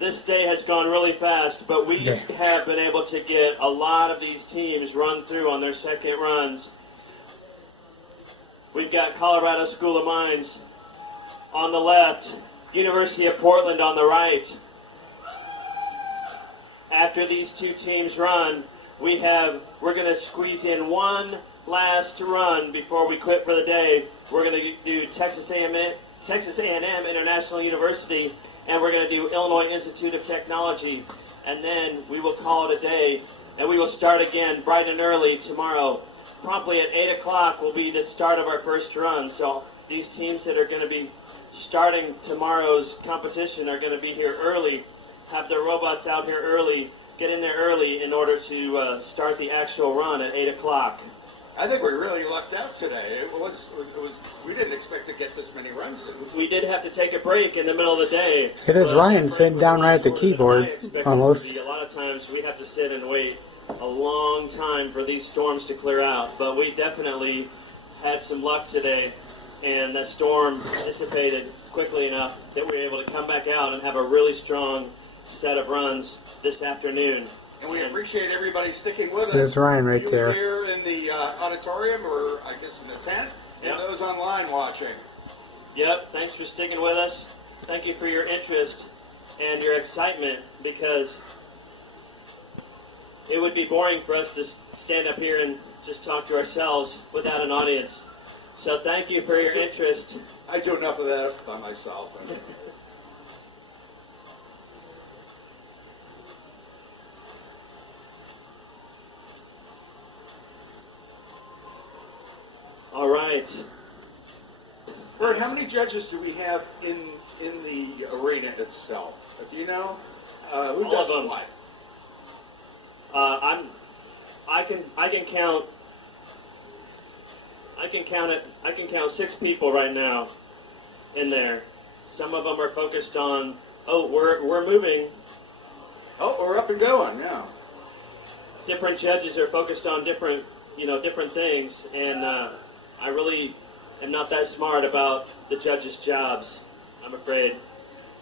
This day has gone really fast, but we have been able to get a lot of these teams run through on their second runs. We've got Colorado School of Mines on the left, University of Portland on the right. After these two teams run, we're going to squeeze in one last run before we quit for the day. We're going to do Texas A&M International University, and we're going to do Illinois Institute of Technology, and then we will call it a day, and we will start again bright and early tomorrow. Promptly at 8 o'clock will be the start of our first run, so these teams that are going to be starting tomorrow's competition are going to be here early, have their robots out here early, get in there early in order to start the actual run at 8 o'clock. I think we really lucked out today. We didn't expect to get this many runs in. We did have to take a break in the middle of the day. It is Ryan sitting down right at the keyboard, almost. A lot of times we have to sit and wait a long time for these storms to clear out, but we definitely had some luck today, and the storm dissipated quickly enough that we were able to come back out and have a really strong set of runs this afternoon. And we appreciate everybody sticking with us. There's Ryan right there. Here in the auditorium, or I guess in the tent, and those online watching. Yep, thanks for sticking with us. Thank you for your interest and your excitement, because it would be boring for us to stand up here and just talk to ourselves without an audience. So thank you for your interest. I do enough of that by myself. All right. Bert, how many judges do we have in the arena itself? Do you know? Who All does of them. what? I can count. I can count 6 people right now in there. Some of them are focused on. Oh, we're moving. Oh, we're up and going now. Different judges are focused on different things, and I really am not that smart about the judges' jobs, I'm afraid.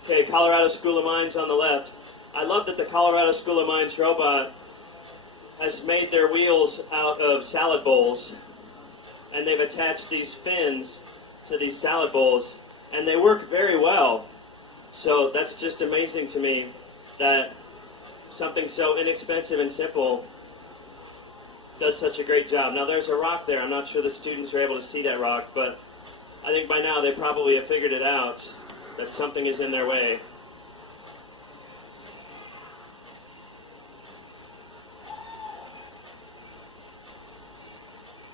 Okay, Colorado School of Mines on the left. I love that the Colorado School of Mines robot has made their wheels out of salad bowls, and they've attached these fins to these salad bowls, and they work very well. So that's just amazing to me that something so inexpensive and simple does such a great job. Now there's a rock there. I'm not sure the students are able to see that rock, but I think by now they probably have figured it out, that something is in their way.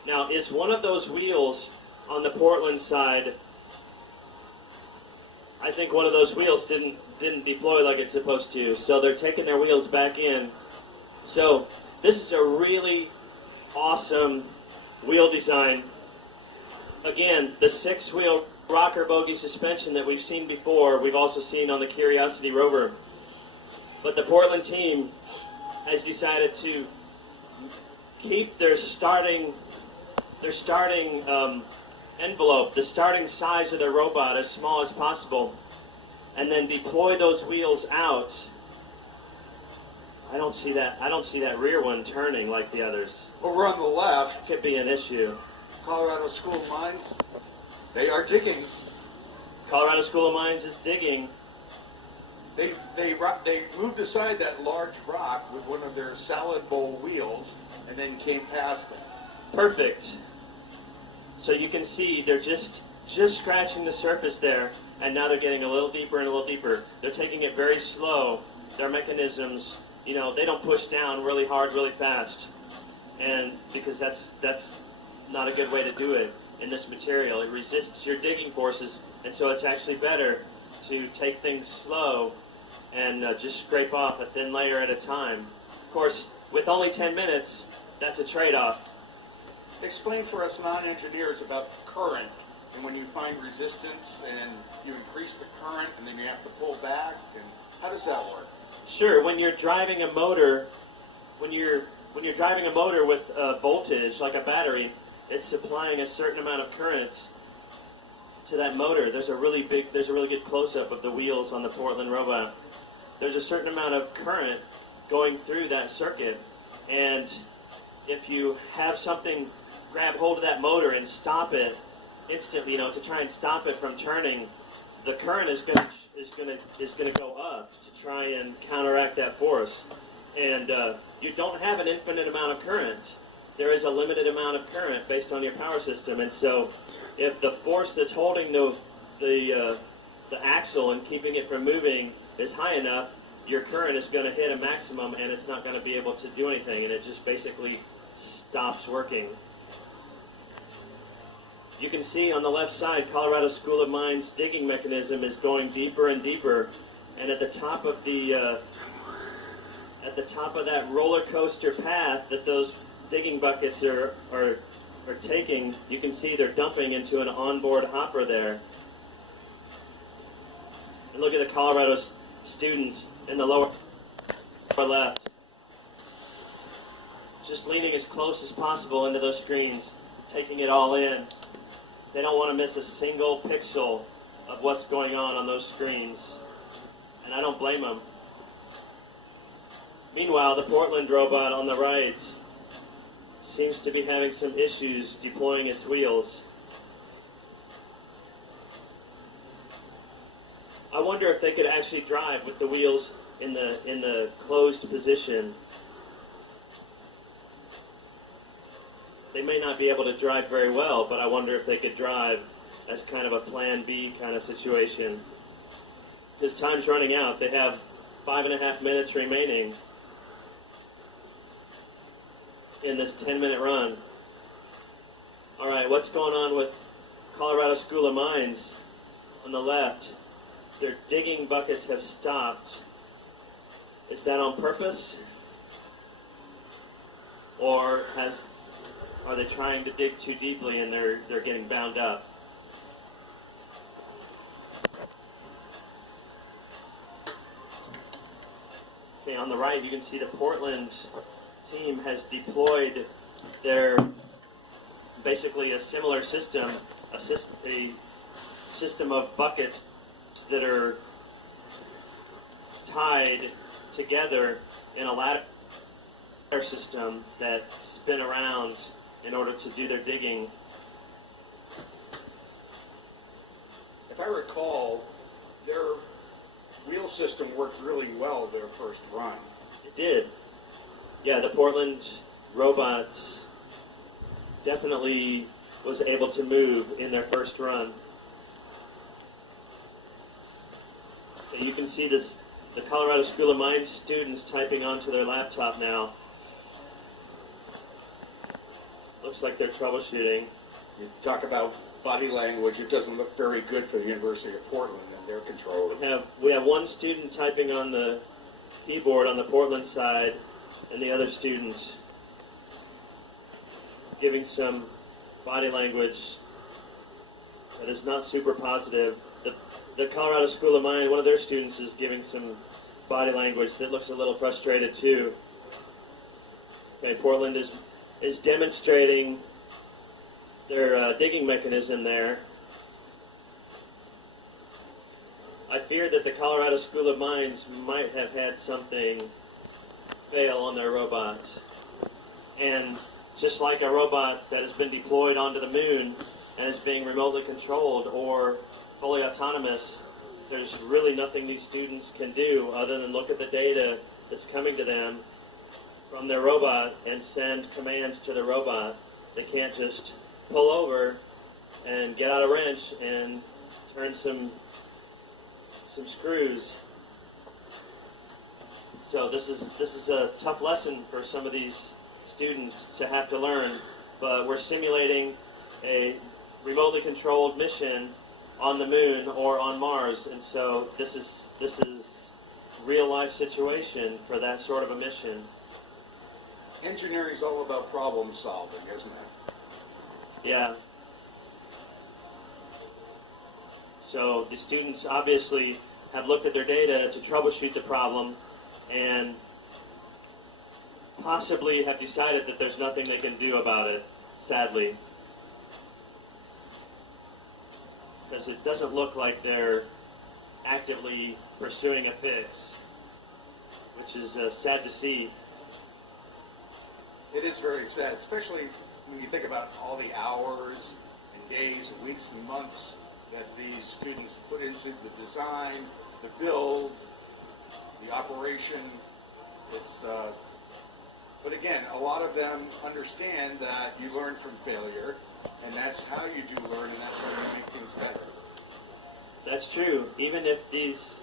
Now, is one of those wheels on the Portland side, I think one of those wheels didn't deploy like it's supposed to, so they're taking their wheels back in. So this is a really awesome wheel design. Again, the 6-wheel rocker bogie suspension that we've seen before, we've also seen on the Curiosity rover. But the Portland team has decided to keep their starting envelope, the starting size of their robot, as small as possible, and then deploy those wheels out. I don't see that rear one turning like the others. Over on the left, Could be an issue. Colorado School of Mines, they are digging. Colorado School of Mines is digging. They moved aside that large rock with one of their salad bowl wheels, and then came past them. Perfect. So you can see they're just scratching the surface there, and now they're getting a little deeper and a little deeper. They're taking it very slow. Their mechanisms, they don't push down really hard, really fast, and because that's not a good way to do it in this material. It resists your digging forces, and so it's actually better to take things slow and just scrape off a thin layer at a time. Of course, with only 10 minutes, that's a trade-off. Explain for us non-engineers about current, and when you find resistance and you increase the current and then you have to pull back, and how does that work? Sure, when you're driving a motor, when you're driving a motor with voltage like a battery, it's supplying a certain amount of current to that motor. There's a really good close-up of the wheels on the Portland robot. there's a certain amount of current going through that circuit, and if you have something grab hold of that motor and stop it instantly, to try and stop it from turning, the current is going to go up to try and counteract that force. And you don't have an infinite amount of current. There is a limited amount of current based on your power system, and so if the force that's holding the axle and keeping it from moving is high enough, your current is going to hit a maximum, and it's not going to be able to do anything, and it just basically stops working. You can see on the left side, Colorado School of Mines digging mechanism is going deeper and deeper, and at the top of that roller coaster path that those digging buckets are taking, you can see they're dumping into an onboard hopper there. And look at the Colorado students in the lower left, just leaning as close as possible into those screens, taking it all in. They don't want to miss a single pixel of what's going on those screens, and I don't blame them. Meanwhile, the Portland robot on the right seems to be having some issues deploying its wheels. I wonder if they could actually drive with the wheels in the closed position. They may not be able to drive very well, but I wonder if they could drive as kind of a plan B kind of situation. Because time's running out. They have 5.5 minutes remaining in this 10-minute run. All right, what's going on with Colorado School of Mines on the left? Their digging buckets have stopped. Is that on purpose? Or are they trying to dig too deeply and they're getting bound up? Okay, on the right you can see the Portland team has deployed their basically a similar system, a system of buckets that are tied together in a ladder system that spin around in order to do their digging. If I recall, their wheel system worked really well their first run. It did. Yeah, the Portland robot definitely was able to move in their first run. So you can see the Colorado School of Mines students typing onto their laptop now. Looks like they're troubleshooting. You talk about body language, it doesn't look very good for the University of Portland and their control. We have one student typing on the keyboard on the Portland side, and the other student giving some body language that is not super positive. The Colorado School of Mines, one of their students is giving some body language that looks a little frustrated too. Okay, Portland is demonstrating their digging mechanism there. I fear that the Colorado School of Mines might have had something fail on their robot. And just like a robot that has been deployed onto the moon and is being remotely controlled or fully autonomous, there's really nothing these students can do other than look at the data that's coming to them from their robot and send commands to the robot. They can't just pull over and get out a wrench and turn some screws. So this is a tough lesson for some of these students to have to learn, but we're simulating a remotely controlled mission on the moon or on Mars, and so this is real life situation for that sort of a mission. Engineering is all about problem solving, isn't it? Yeah. So the students obviously have looked at their data to troubleshoot the problem and possibly have decided that there's nothing they can do about it, sadly. Because it doesn't look like they're actively pursuing a fix. which is sad to see. It is very sad, especially when you think about all the hours and days and weeks and months that these students put into the design, the build, the operation. But again, a lot of them understand that you learn from failure, and that's how you do learn, and that's how you make things better. That's true. Even if these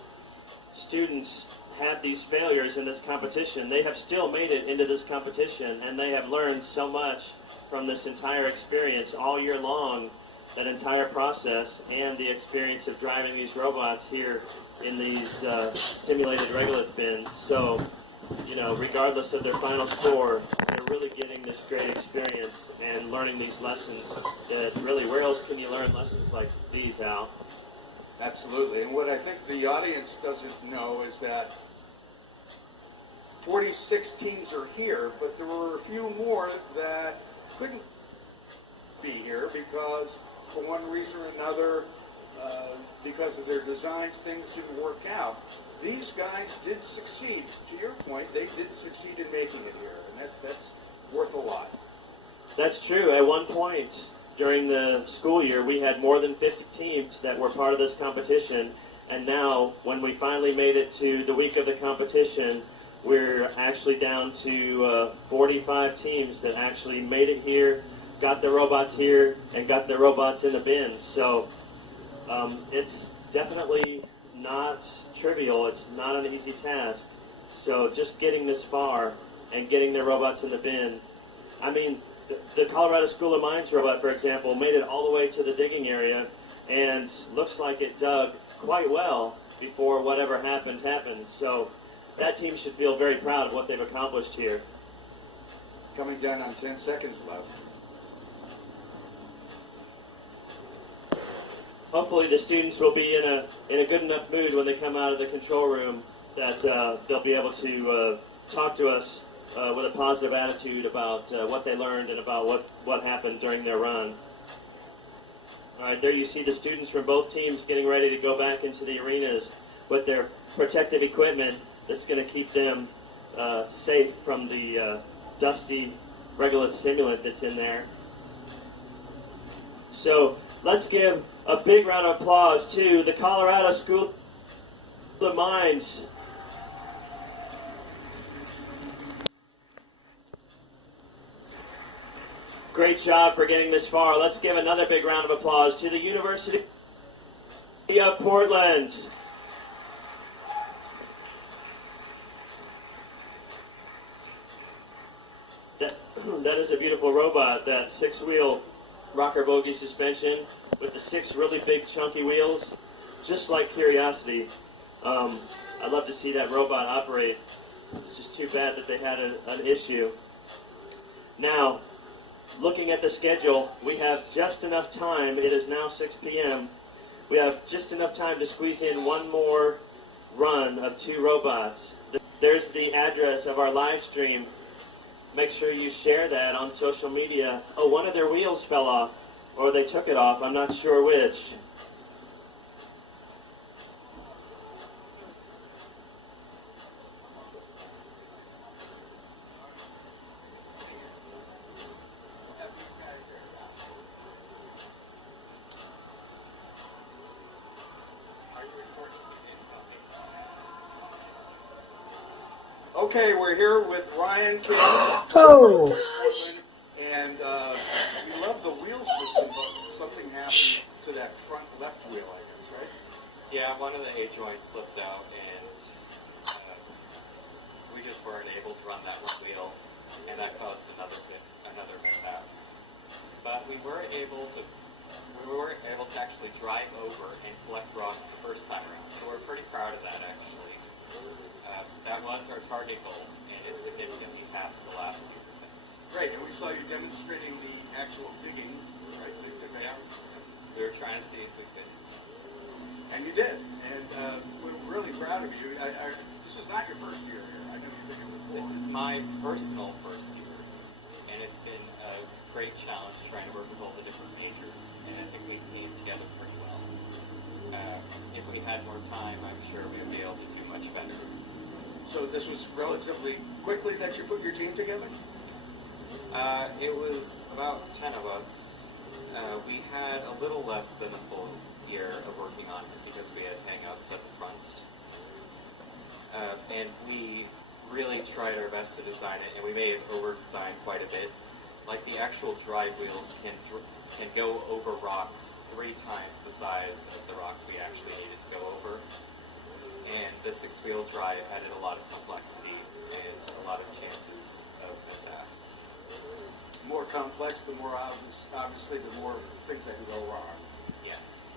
students have these failures in this competition, they have still made it into this competition, and they have learned so much from this entire experience all year long, that entire process, and the experience of driving these robots here in these simulated regolith bins. So, you know, regardless of their final score, they're really getting this great experience and learning these lessons that really, where else can you learn lessons like these, Al? Absolutely. And what I think the audience doesn't know is that 46 teams are here, but there were a few more that couldn't be here because, for one reason or another, because of their designs, things didn't work out. These guys did succeed. To your point, they did succeed in making it here, and that's worth a lot. That's true. At one point during the school year, we had more than 50 teams that were part of this competition, and now, when we finally made it to the week of the competition, we're actually down to 45 teams that actually made it here, got their robots here, and got their robots in the bin. So it's definitely not trivial. It's not an easy task. So just getting this far and getting their robots in the bin. I mean, the Colorado School of Mines robot, for example, made it all the way to the digging area and looks like it dug quite well before whatever happened. So that team should feel very proud of what they've accomplished here. Coming down on 10 seconds left. Hopefully the students will be in a good enough mood when they come out of the control room that they'll be able to talk to us with a positive attitude about what they learned and about what happened during their run. All right, there you see the students from both teams getting ready to go back into the arenas with their protective equipment that's going to keep them safe from the dusty regolith stimulant that's in there. So let's give a big round of applause to the Colorado School of Mines. Great job for getting this far. Let's give another big round of applause to the University of Portland. That is a beautiful robot, that 6-wheel rocker bogie suspension with the 6 really big chunky wheels, just like Curiosity. I'd love to see that robot operate. It's just too bad that they had an issue. Now, looking at the schedule, we have just enough time. It is now 6 p.m. We have just enough time to squeeze in one more run of 2 robots. There's the address of our live stream. Make sure you share that on social media. Oh, one of their wheels fell off, or they took it off. I'm not sure which. Okay, we're here with Ryan King. Oh! And you love the wheel system, but something happened to that front left wheel, I guess, right? Yeah, one of the A joints slipped out, and we just weren't able to run that one wheel, and that caused another mishap. But we were able to actually drive over and collect rocks the first time around, so we're pretty proud of that, actually. That was our target goal, and it significantly passed the last few things. Great, and we saw you demonstrating the actual digging, right? Yeah. We were trying to see if we could. And you did, and we're really proud of you. This is not your first year here. I know you've been here before. This is my personal first year, and it's been a great challenge trying to work with all the different majors, and I think we came together pretty well. If we had more time, I'm sure we'd be able to do much better. So this was relatively quickly that you put your team together? It was about 10 of us. We had a little less than a full year of working on it because we had hangouts at the front. And we really tried our best to design it, and we may have over-designed quite a bit. Like the actual drive wheels can go over rocks 3 times the size of the rocks we actually needed to go over. And the 6-wheel drive added a lot of complexity and a lot of chances of mishaps. More complex, the more obvious, obviously, the more things that can go wrong. Yes.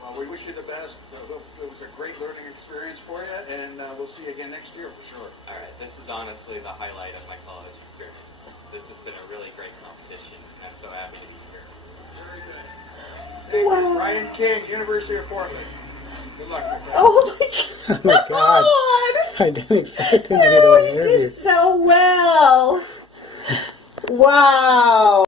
Well, we wish you the best. It was a great learning experience for you, and we'll see you again next year for sure. All right, this is honestly the highlight of my college experience. This has been a really great competition, and I'm so happy to be here. Very good. Thank you. Ryan King, University of Portland. Good luck, my friend. Oh Oh my my God. I didn't expect him to get Oh, away you with did so well. Wow.